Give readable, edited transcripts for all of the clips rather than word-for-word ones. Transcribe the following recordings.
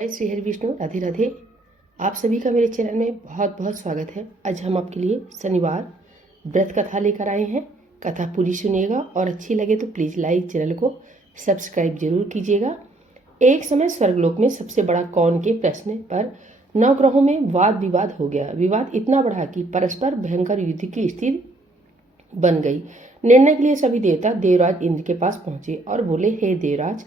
श्री हरि विष्णु, राधे राधे। आप सभी का मेरे चैनल में बहुत बहुत स्वागत है। आज हम आपके लिए शनिवार व्रत कथा लेकर आए हैं। कथा पूरी सुनिएगा और अच्छी लगे तो प्लीज़ लाइक, चैनल को सब्सक्राइब जरूर कीजिएगा। एक समय स्वर्गलोक में सबसे बड़ा कौन के प्रश्न पर नवग्रहों में वाद विवाद हो गया। विवाद इतना बढ़ा कि परस्पर भयंकर युद्ध की स्थिति बन गई। निर्णय के लिए सभी देवता देवराज इंद्र के पास पहुंचे और बोले, हे देवराज,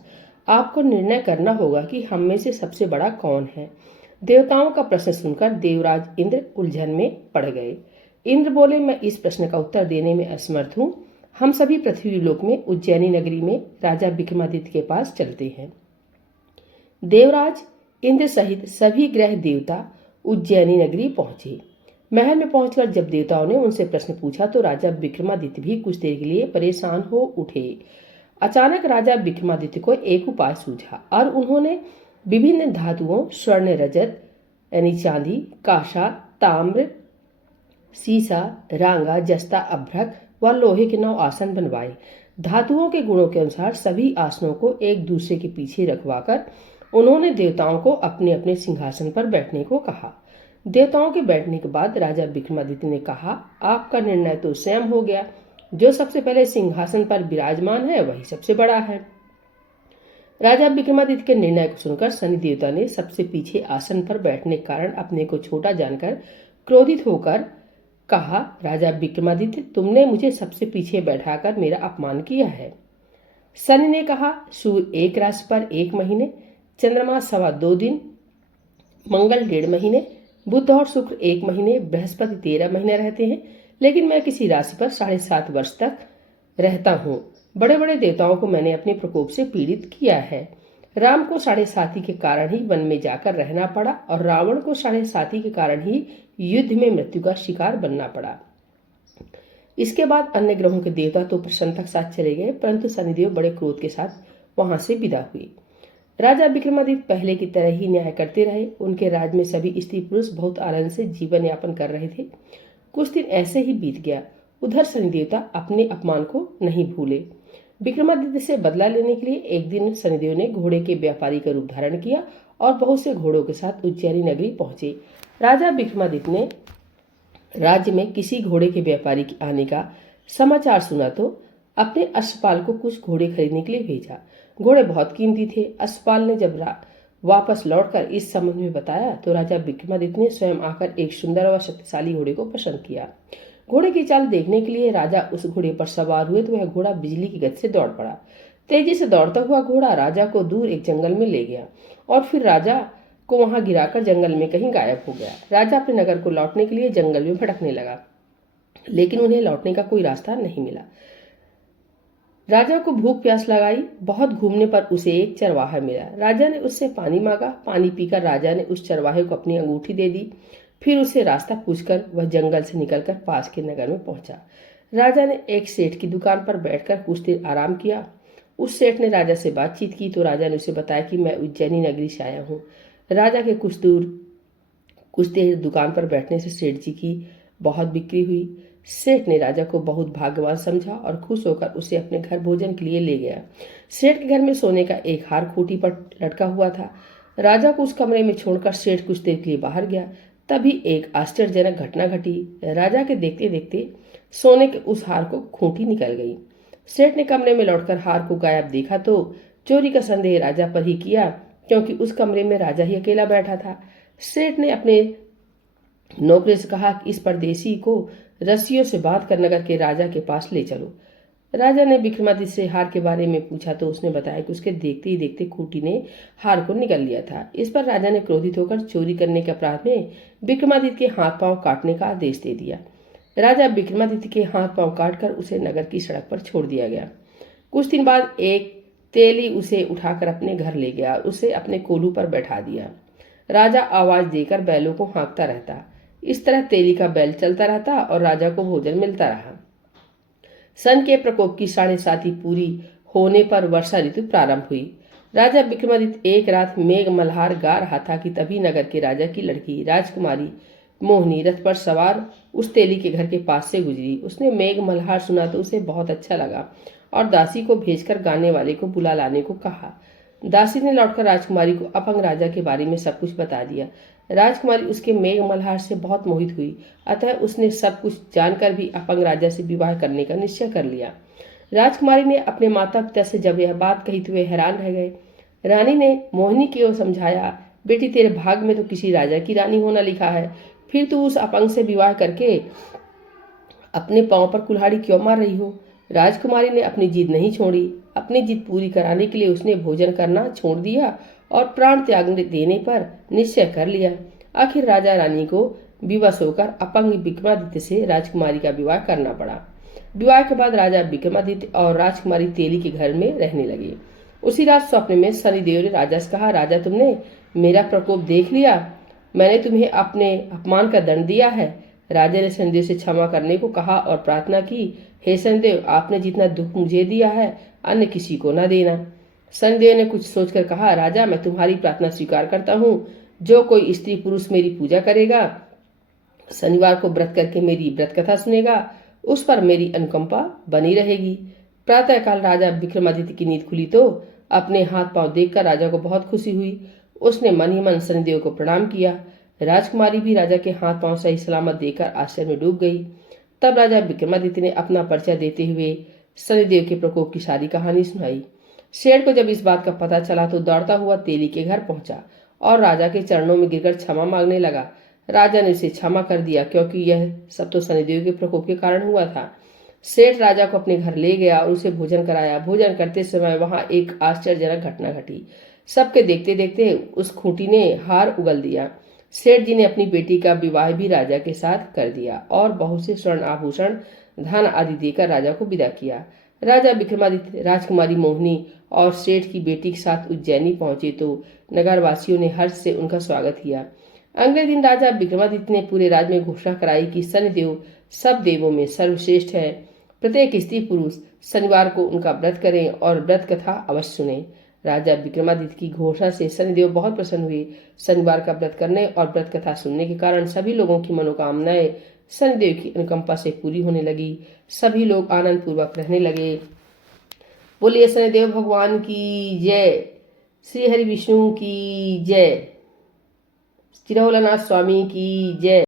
आपको निर्णय करना होगा कि हम में से सबसे बड़ा कौन है। देवताओं का प्रश्न सुनकर देवराज इंद्र उलझन में पड़ गए। इंद्र बोले, मैं इस प्रश्न का उत्तर देने में असमर्थ हूँ। हम सभी पृथ्वी लोक में उज्जैनी नगरी में राजा विक्रमादित्य के पास चलते हैं। देवराज इंद्र सहित सभी ग्रह देवता उज्जैनी नगरी पहुंचे। महल में पहुंचकर जब देवताओं ने उनसे प्रश्न पूछा तो राजा विक्रमादित्य भी कुछ देर के लिए परेशान हो उठे। अचानक राजा विक्रमादित्य को एक उपाय सूझा और उन्होंने विभिन्न धातुओं स्वर्ण, रजत यानी चांदी, कांसा, ताम्र, सीसा, रांगा, जस्ता, अभ्रक व लोहे के 9 आसन बनवाए। धातुओं के गुणों के अनुसार सभी आसनों को एक दूसरे के पीछे रखवाकर उन्होंने देवताओं को अपने अपने सिंहासन पर बैठने को कहा। देवताओं के बैठने के बाद राजा विक्रमादित्य ने कहा, आपका निर्णय तो स्वयं हो गया। जो सबसे पहले सिंहासन पर विराजमान है वही सबसे बड़ा है। राजा विक्रमादित्य के निर्णय को सुनकर शनि देवता ने सबसे पीछे आसन पर बैठने के कारण अपने को छोटा जानकर क्रोधित होकर कहा, राजा विक्रमादित्य, तुमने मुझे सबसे पीछे बैठाकर मेरा अपमान किया है। शनि ने कहा, सूर्य एक राशि पर 1 महीने, चंद्रमा 2.25 दिन, मंगल 1.5 महीने, बुध और शुक्र 1 महीने, बृहस्पति 13 महीने रहते हैं, लेकिन मैं किसी राशि पर 7.5 वर्ष तक रहता हूँ। बड़े बड़े देवताओं को मैंने अपने प्रकोप से पीड़ित किया है। राम को 7.5 के कारण ही वन में जाकर रहना पड़ा और रावण को 7.5 के कारण ही युद्ध में मृत्यु का शिकार बनना पड़ा। इसके बाद अन्य ग्रहों के देवता तो प्रसन्नता के साथ चले गए, परंतु शनिदेव बड़े क्रोध के साथ वहां से विदा हुए। राजा विक्रमादित्य पहले की तरह ही न्याय करते रहे। उनके राज्य में सभी स्त्री पुरुष बहुत आनंद से जीवन यापन कर रहे थे। कुछ दिन ऐसे ही बीत गया। उधर शनि देवता अपने अपमान को नहीं भूले। विक्रमादित्य से बदला लेने के लिए एक दिन शनिदेव ने घोड़े के व्यापारी का रूप धारण किया और बहुत से घोड़ों के साथ उज्जैनी नगरी पहुंचे। राजा विक्रमादित्य ने राज्य में किसी घोड़े के व्यापारी के आने का समाचार सुना तो अपने अश्वपाल को कुछ घोड़े खरीदने के लिए भेजा। घोड़े बहुत कीमती थे। अश्वपाल ने जब वापस लौटकर इस संबंध में बताया तो राजा विक्रमादित्य ने स्वयं आकर एक सुंदर व शक्तिशाली घोड़े को पसंद किया। घोड़े की चाल देखने के लिए राजा उस घोड़े पर सवार हुए तो वह घोड़ा बिजली की गति से दौड़ पड़ा। तेजी से दौड़ता हुआ घोड़ा राजा को दूर एक जंगल में ले गया और फिर राजा को वहां गिराकर जंगल में कहीं गायब हो गया। राजा अपने नगर को लौटने के लिए जंगल में भटकने लगा, लेकिन उन्हें लौटने का कोई रास्ता नहीं मिला। राजा को भूख प्यास लगाई। बहुत घूमने पर उसे एक चरवाहा मिला। राजा ने उससे पानी मांगा। पानी पीकर राजा ने उस चरवाहे को अपनी अंगूठी दे दी। फिर उसे रास्ता पूछकर वह जंगल से निकलकर पास के नगर में पहुंचा। राजा ने एक सेठ की दुकान पर बैठकर कुछ देर आराम किया। उस सेठ ने राजा से बातचीत की तो राजा ने उसे बताया कि मैं उज्जैनी नगरी से आया हूँ। राजा के कुछ देर दुकान पर बैठने से सेठ जी की बहुत बिक्री हुई। सेठ ने राजा को बहुत भाग्यवान समझा और खुश होकर उसे अपने घर भोजन के लिए ले गया। सेठ के घर में सोने का एक हार खूंटी पर लटका हुआ था। राजा को उस कमरे में छोड़कर सेठ कुछ देर के लिए बाहर गया। तभी एक आश्चर्यजनक घटना घटी। राजा के देखते देखते सोने के उस हार को खूंटी निकल गई। सेठ ने कमरे में लौटकर हार को गायब देखा तो चोरी का संदेह राजा पर ही किया, क्योंकि उस कमरे में राजा ही अकेला बैठा था। सेठ ने अपने नौकरी से कहा कि इस परदेसी को रस्सियों से बांध कर नगर के राजा के पास ले चलो। राजा ने विक्रमादित्य से हार के बारे में पूछा तो उसने बताया कि उसके देखते ही देखते खूंटी ने हार को निगल लिया था। इस पर राजा ने क्रोधित होकर चोरी करने के अपराध में विक्रमादित्य के हाथ पांव काटने का आदेश दे दिया। राजा विक्रमादित्य के हाथ पांव काटकर उसे नगर की सड़क पर छोड़ दिया गया। कुछ दिन बाद एक तेली उसे उठाकर अपने घर ले गया और उसे अपने कोलू पर बैठा दिया। राजा आवाज देकर बैलों को हाँकता रहता। इस तरह तेली का बैल चलता रहता और राजा को भोजन मिलता रहा। सन के प्रकोप की 7.5 पूरी होने पर वर्षा ऋतु प्रारंभ हुई। राजा विक्रमादित्य एक रात मेघ मल्हार गा रहा था कि तभी नगर के राजा की लड़की राजकुमारी मोहिनी रथ पर सवार उस तेली के घर के पास से गुजरी। उसने मेघ मल्हार सुना तो उसे बहुत अच्छा लगा और दासी को भेजकर गाने वाले को बुला लाने को कहा। दासी ने लौटकर राजकुमारी को अपंग राजा के बारे में सब कुछ बता दिया। राजकुमारी उसके मेघ मल्हार से बहुत मोहित हुई, अतः उसने सब कुछ जानकर भी अपंग राजा से विवाह करने का निश्चय कर लिया। राजकुमारी ने अपने माता पिता से जब यह बात कही तो वे हैरान रह गए। रानी ने मोहिनी को समझाया, बेटी तेरे भाग में तो किसी राजा की रानी होना लिखा है, फिर तू उस अपंग से विवाह करके अपने पांव पर कुल्हाड़ी क्यों मार रही हो। राजकुमारी ने अपनी जिद नहीं छोड़ी। अपनी जिद पूरी कराने के लिए उसने भोजन करना छोड़ दिया और प्राण त्याग देने पर निश्चय कर लिया। आखिर राजा रानी को विवश होकर अपंग विक्रमादित्य से राजकुमारी का विवाह करना पड़ा। विवाह के बाद राजा विक्रमादित्य और राजकुमारी तेली के घर में रहने लगे। उसी रात स्वप्न में शनिदेव ने राजा से कहा, राजा तुमने मेरा प्रकोप देख लिया, मैंने तुम्हें अपने अपमान का दंड दिया है। राजा ने शनिदेव से क्षमा करने को कहा और प्रार्थना की, हे शनिदेव, आपने जितना दुख मुझे दिया है अन्य किसी को न देना। शनिदेव ने कुछ सोचकर कहा, राजा मैं तुम्हारी प्रार्थना स्वीकार करता हूँ। जो कोई स्त्री पुरुष मेरी पूजा करेगा, शनिवार को व्रत करके मेरी व्रत कथा सुनेगा, उस पर मेरी अनुकंपा बनी रहेगी। प्रातःकाल राजा विक्रमादित्य की नींद खुली तो अपने हाथ पांव देखकर राजा को बहुत खुशी हुई। उसने मन ही मन शनिदेव को प्रणाम किया। राजकुमारी भी राजा के हाथ पांव सही सलामत देखकर आश्चर्य में डूब गई। तब राजा विक्रमादित्य ने अपना परिचय देते हुए शनिदेव के प्रकोप की सारी कहानी सुनाई। शेर को जब इस बात का पता चला तो दौड़ता हुआ तेली के घर पहुंचा और राजा के चरणों में गिरकर क्षमा मांगने लगा। राजा ने उसे क्षमा कर दिया, क्योंकि यह सब तो शनिदेव के प्रकोप के कारण हुआ था। सेठ राजा को अपने घर ले गया और उसे भोजन कराया। भोजन करते समय वहां एक आश्चर्यजनक घटना घटी। सबके देखते देखते उस खूंटी ने हार उगल दिया। सेठ जी ने अपनी बेटी का विवाह भी राजा के साथ कर दिया और बहुत से स्वर्ण आभूषण, धन आदि देकर राजा को विदा किया। राजा विक्रमादित्य, राजकुमारी मोहिनी और सेठ की बेटी के साथ उज्जैनी पहुंचे तो नगरवासियों ने हर्ष से उनका स्वागत किया। अगले दिन राजा विक्रमादित्य ने पूरे राज्य में घोषणा कराई कि शनिदेव सब देवों में सर्वश्रेष्ठ है। प्रत्येक स्त्री पुरुष शनिवार को उनका व्रत करें और व्रत कथा अवश्य सुने। राजा विक्रमादित्य की घोषणा से शनिदेव बहुत प्रसन्न हुए। शनिवार का व्रत करने और व्रत कथा सुनने के कारण सभी लोगों की मनोकामनाएं शनिदेव की अनुकंपा से पूरी होने लगी। सभी लोग आनंद पूर्वक रहने लगे। बोलिए शनिदेव भगवान की जय, श्री हरि विष्णु की जय, चिरौलनाथ स्वामी की जय।